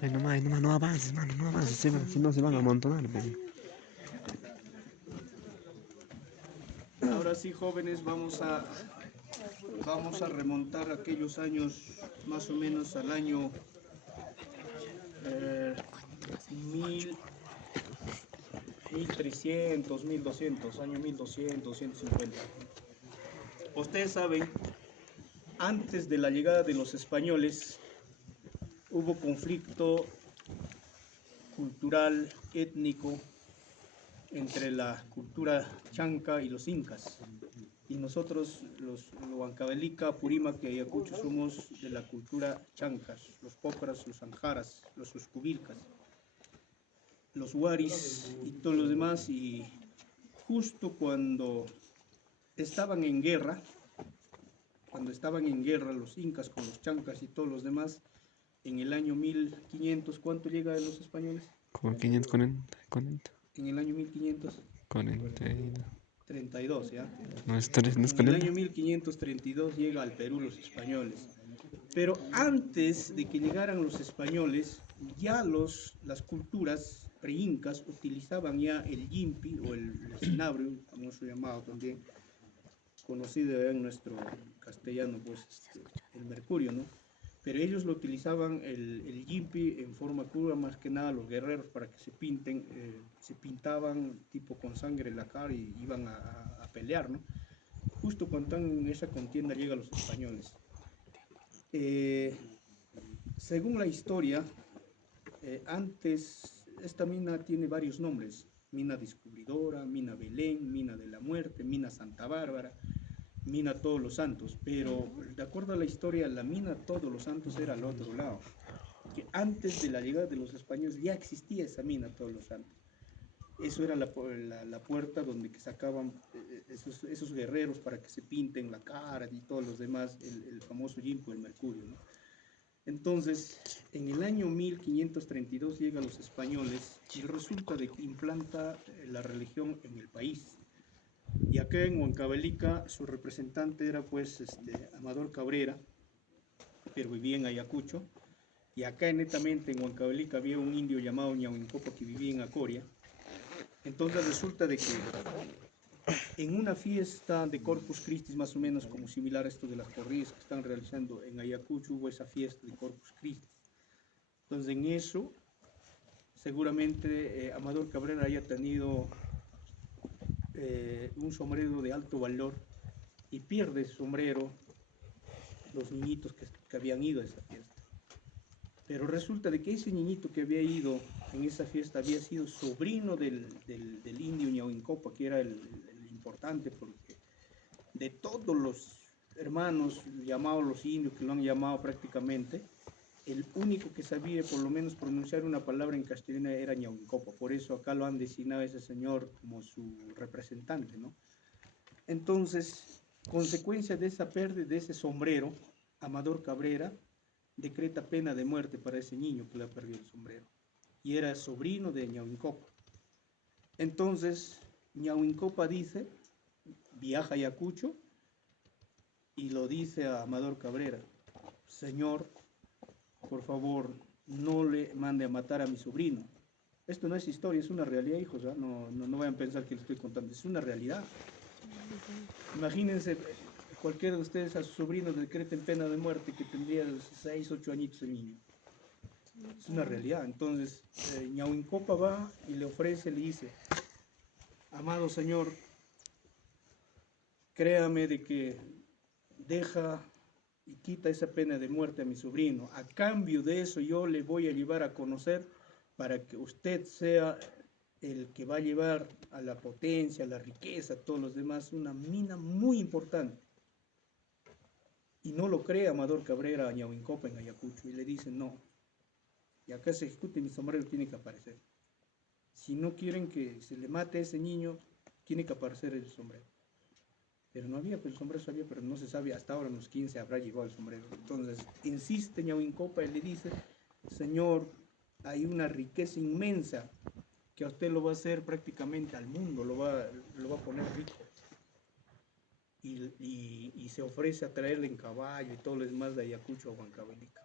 Ay, nomás, no avances, mano, no avances, si no se van a amontonar, pero... Ahora sí, jóvenes, vamos a remontar aquellos años, más o menos al año eh, 1000, 1300, 1200, año 1200, 250. Ustedes saben, antes de la llegada de los españoles, hubo conflicto cultural, étnico, entre la cultura chanca y los incas. Y nosotros, los Huancavelica, Purímac y Ayacucho, somos de la cultura chancas, los pócaras, los anjaras, los uscuvilcas, los huaris y todos los demás. Y justo estaban en guerra, cuando estaban en guerra los incas con los chancas y todos los demás, en el año 1500, ¿cuánto llega de los españoles? Como 540, En el año 1500. 40, 32, ¿ya? no es 3, no es En el 40. año 1532 llega al Perú los españoles. Pero antes de que llegaran los españoles, ya las culturas pre-incas utilizaban ya el yimpi o el cinabrio, famoso llamado también, conocido en nuestro castellano, pues el mercurio, ¿no? Pero ellos lo utilizaban el yimpi en forma cruda, más que nada los guerreros para que se pinten, se pintaban tipo con sangre la cara y iban a pelear, ¿no? Justo cuando están en esa contienda llegan los españoles. Eh, Según la historia, antes esta mina tiene varios nombres: mina descubridora, mina Belén, mina de la muerte, mina Santa Bárbara, mina Todos los Santos. Pero de acuerdo a la historia, la mina Todos los Santos era al otro lado, que antes de la llegada de los españoles ya existía esa mina Todos los Santos. Eso era la puerta donde que sacaban esos guerreros para que se pinten la cara y todos los demás, el famoso yimpo, el mercurio, ¿no? Entonces, en el año 1532 llegan los españoles y resulta de que implanta la religión en el país. Y acá en Huancavelica su representante era pues Amador Cabrera, pero vivía en Ayacucho. Y acá netamente en Huancavelica había un indio llamado Ñauincopa que vivía en Acoria. Entonces resulta de que en una fiesta de Corpus Christi, más o menos como similar a esto de las corridas que están realizando en Ayacucho, hubo esa fiesta de Corpus Christi. Entonces en eso seguramente Amador Cabrera haya tenido un sombrero de alto valor y pierde ese sombrero los niñitos que habían ido a esa fiesta. Pero resulta de que ese niñito que había ido en esa fiesta había sido sobrino del indio Ñauincopa, que era el importante, porque de todos los hermanos llamados los indios, que lo han llamado prácticamente, el único que sabía por lo menos pronunciar una palabra en castellano era Ñauincopa. Por eso acá lo han designado a ese señor como su representante, ¿no? Entonces, consecuencia de esa pérdida de ese sombrero, Amador Cabrera decreta pena de muerte para ese niño que le ha perdido el sombrero. Y era sobrino de Ñauincopa. Entonces, Ñauincopa dice, viaja a Ayacucho y lo dice a Amador Cabrera: señor, por favor, no le mande a matar a mi sobrino. Esto no es historia, es una realidad, hijos, ¿eh? No vayan a pensar que les estoy contando, es una realidad. Imagínense, cualquiera de ustedes a su sobrino decreten pena de muerte que tendría 6, 8 añitos el niño. Es una realidad. Entonces, Ñauincopa va y le ofrece, le dice: amado señor, créame de que deja y quita esa pena de muerte a mi sobrino. A cambio de eso yo le voy a llevar a conocer para que usted sea el que va a llevar a la potencia, a la riqueza, a todos los demás, una mina muy importante. Y no lo cree Amador Cabrera a Ñauincopa en Ayacucho y le dice: no, y acá se ejecute mi sombrero, tiene que aparecer. Si no quieren que se le mate a ese niño, tiene que aparecer el sombrero. Pero no había, pues el sombrero sabía, pero no se sabe, hasta ahora en los 15 habrá llegado el sombrero. Entonces insiste Ñauincopa y le dice: señor, hay una riqueza inmensa que a usted lo va a hacer prácticamente al mundo, lo va a poner rico. Y se ofrece a traerle en caballo y todo lo demás de Ayacucho a Huancavelica.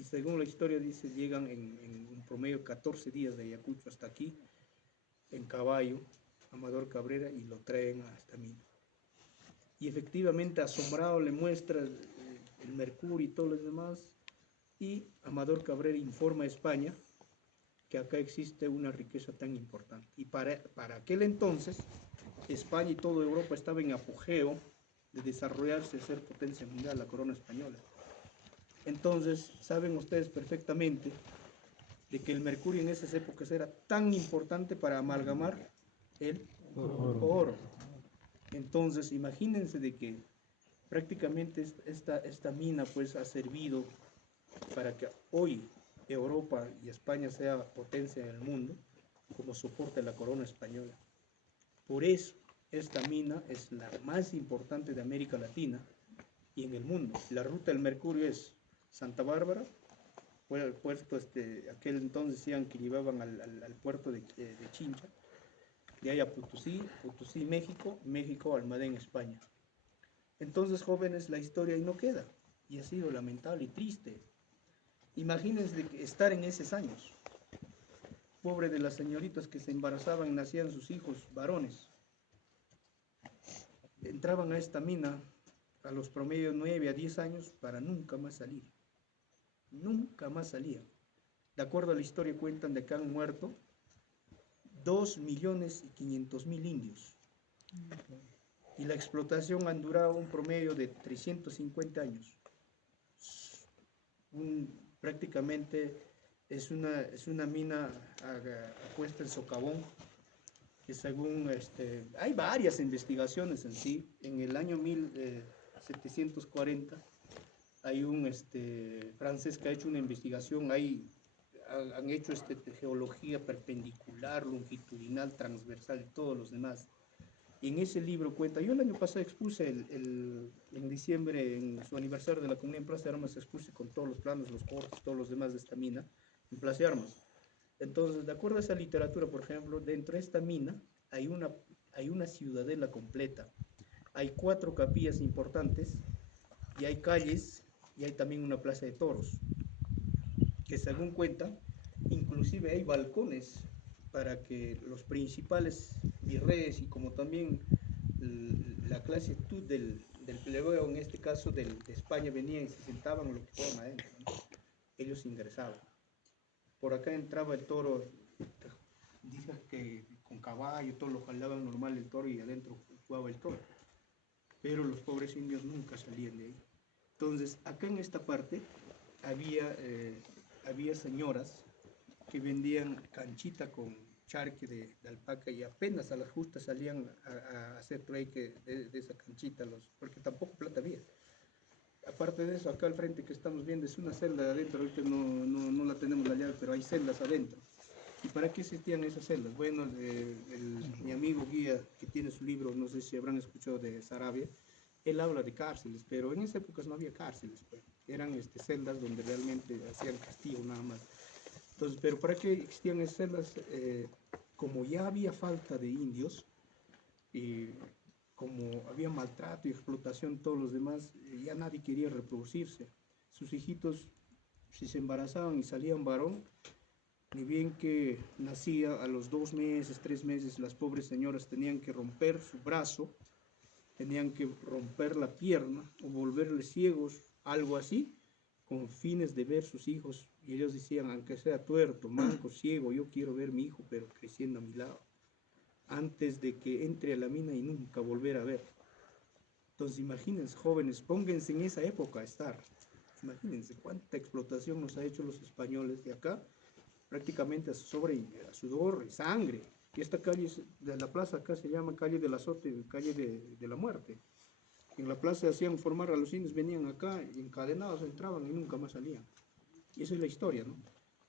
y según la historia dice, llegan en un promedio 14 días de Ayacucho hasta aquí, en caballo, Amador Cabrera, y lo traen a esta mina. Y efectivamente, asombrado, le muestra el mercurio y todo lo demás, y Amador Cabrera informa a España que acá existe una riqueza tan importante. Y para aquel entonces, España y toda Europa estaba en apogeo de desarrollarse, de ser potencia mundial, la corona española. Entonces, saben ustedes perfectamente de que el mercurio en esas épocas era tan importante para amalgamar el oro. Entonces, imagínense de que prácticamente esta mina pues ha servido para que hoy Europa y España sea potencia en el mundo como soporte de la corona española. Por eso, esta mina es la más importante de América Latina y en el mundo. La ruta del mercurio es Santa Bárbara, fue el puerto, aquel entonces decían que llevaban al puerto de Chincha, de ahí a Potosí, Potosí, México, México, Almadén, España. Entonces, jóvenes, la historia ahí no queda, y ha sido lamentable y triste. Imagínense estar en esos años. Pobre de las señoritas que se embarazaban, nacían sus hijos varones. Entraban a esta mina a los promedios 9 a 10 años para nunca más salir. Nunca más salían. De acuerdo a la historia cuentan de que han muerto 2.500.000 indios. Y la explotación han durado un promedio de 350 años. Prácticamente es una mina puesta en socavón, que según, hay varias investigaciones en sí. En el año 1740 hay un francés que ha hecho una investigación, han hecho geología perpendicular, longitudinal, transversal y todos los demás. Y en ese libro cuenta, yo el año pasado expuse, en diciembre, en su aniversario de la comunidad en Plaza de Armas, expuse con todos los planos, los cortes, todos los demás de esta mina, en Plaza de Armas. Entonces, de acuerdo a esa literatura, por ejemplo, dentro de esta mina hay una ciudadela completa, hay 4 capillas importantes, y hay calles, y hay también una plaza de toros, que según cuenta, inclusive hay balcones para que los principales virreyes y como también la clase del plebeo, en este caso de España, venían y se sentaban lo que fueran adentro, ¿no? Ellos ingresaban. Por acá entraba el toro, dice que con caballo, todos lo jalaban normal el toro y adentro jugaba el toro. Pero los pobres indios nunca salían de ahí. Entonces, acá en esta parte había señoras que vendían canchita con charque de alpaca y apenas a las justas salían a hacer trueque de esa canchita, porque tampoco plata había. Aparte de eso, acá al frente que estamos viendo es una celda de adentro, ahorita no la tenemos la llave, pero hay celdas adentro. ¿Y para qué existían esas celdas? Bueno, mi amigo guía que tiene su libro, no sé si habrán escuchado de Sarabia, él habla de cárceles, pero en esa época no había cárceles, pues. Eran celdas donde realmente hacían castigo nada más. Entonces, pero ¿para qué existían esas celdas? Como ya había falta de indios, y como había maltrato y explotación, todos los demás, ya nadie quería reproducirse. Sus hijitos, si se embarazaban y salían varón, ni bien que nacía a los 2 meses, 3 meses, las pobres señoras tenían que romper su brazo, tenían que romper la pierna o volverles ciegos, algo así, con fines de ver sus hijos. Y ellos decían, aunque sea tuerto, manco, ciego, yo quiero ver a mi hijo, pero creciendo a mi lado, antes de que entre a la mina y nunca volver a ver. Entonces, imagínense, jóvenes, pónganse en esa época a estar. Imagínense cuánta explotación nos ha hecho los españoles de acá, prácticamente a sudor y sangre. Y esta calle de la plaza acá se llama calle del azote, calle de la muerte. En la plaza hacían formar a los indios, venían acá, encadenados, entraban y nunca más salían. Y esa es la historia, ¿no?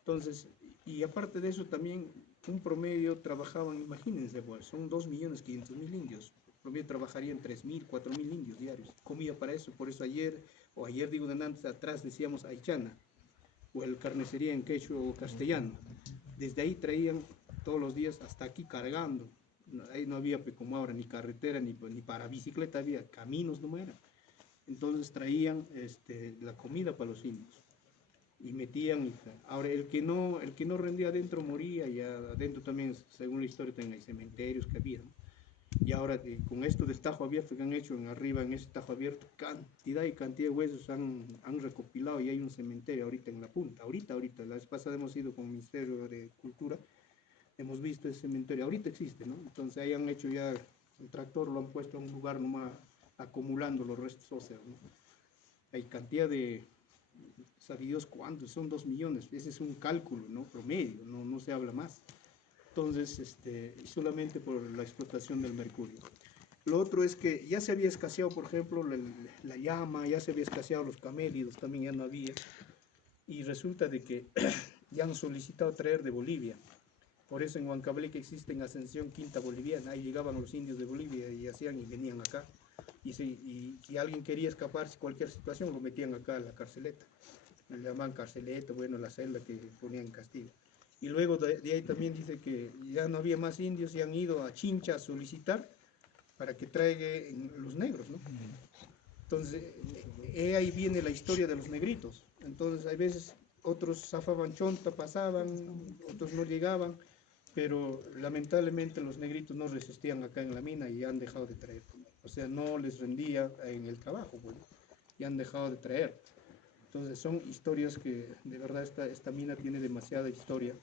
Entonces, y aparte de eso también, un promedio trabajaban, imagínense, pues, son 2.500.000 indios. El promedio trabajarían 3.000, 4.000 indios diarios. Comía para eso, por eso ayer digo de antes, atrás decíamos Aichana, o el carnicería en quechua o castellano. Desde ahí traían todos los días hasta aquí cargando. Ahí no había como ahora ni carretera ni para bicicleta, había caminos, no era. Entonces traían la comida para los indios. y metían, ahora el que no rendía adentro moría, ya adentro también, según la historia, también hay cementerios que había, ¿no? Y ahora con esto del tajo abierto que han hecho en arriba, en ese tajo abierto, cantidad y cantidad de huesos han recopilado y hay un cementerio ahorita en la punta, ahorita, la vez pasada hemos ido con el Ministerio de Cultura, hemos visto ese cementerio, ahorita existe, ¿no? Entonces ahí han hecho ya, el tractor lo han puesto en un lugar nomás acumulando los restos óseos, ¿no? Hay cantidad de, sabe Dios cuántos, son 2 millones, ese es un cálculo, ¿no? Promedio, no se habla más. Entonces, solamente por la explotación del mercurio. Lo otro es que ya se había escaseado, por ejemplo, la llama, ya se había escaseado los camélidos, también ya no había. Y resulta de que ya han solicitado traer de Bolivia. Por eso en Huancavelica existe en Ascensión Quinta Boliviana. Ahí llegaban los indios de Bolivia y hacían y venían acá. Y si alguien quería escaparse cualquier situación, lo metían acá a la carceleta. Le llaman carceleta, bueno, la celda que ponían en castigo. Y luego de ahí también dice que ya no había más indios y han ido a Chincha a solicitar para que traigan los negros, ¿no? Entonces, ahí viene la historia de los negritos. Entonces, hay veces otros zafaban chonta, pasaban, otros no llegaban, pero lamentablemente los negritos no resistían acá en la mina y han dejado de traer. O sea, no les rendía en el trabajo, pues, y han dejado de traer. Entonces, son historias que de verdad esta mina tiene demasiada historia.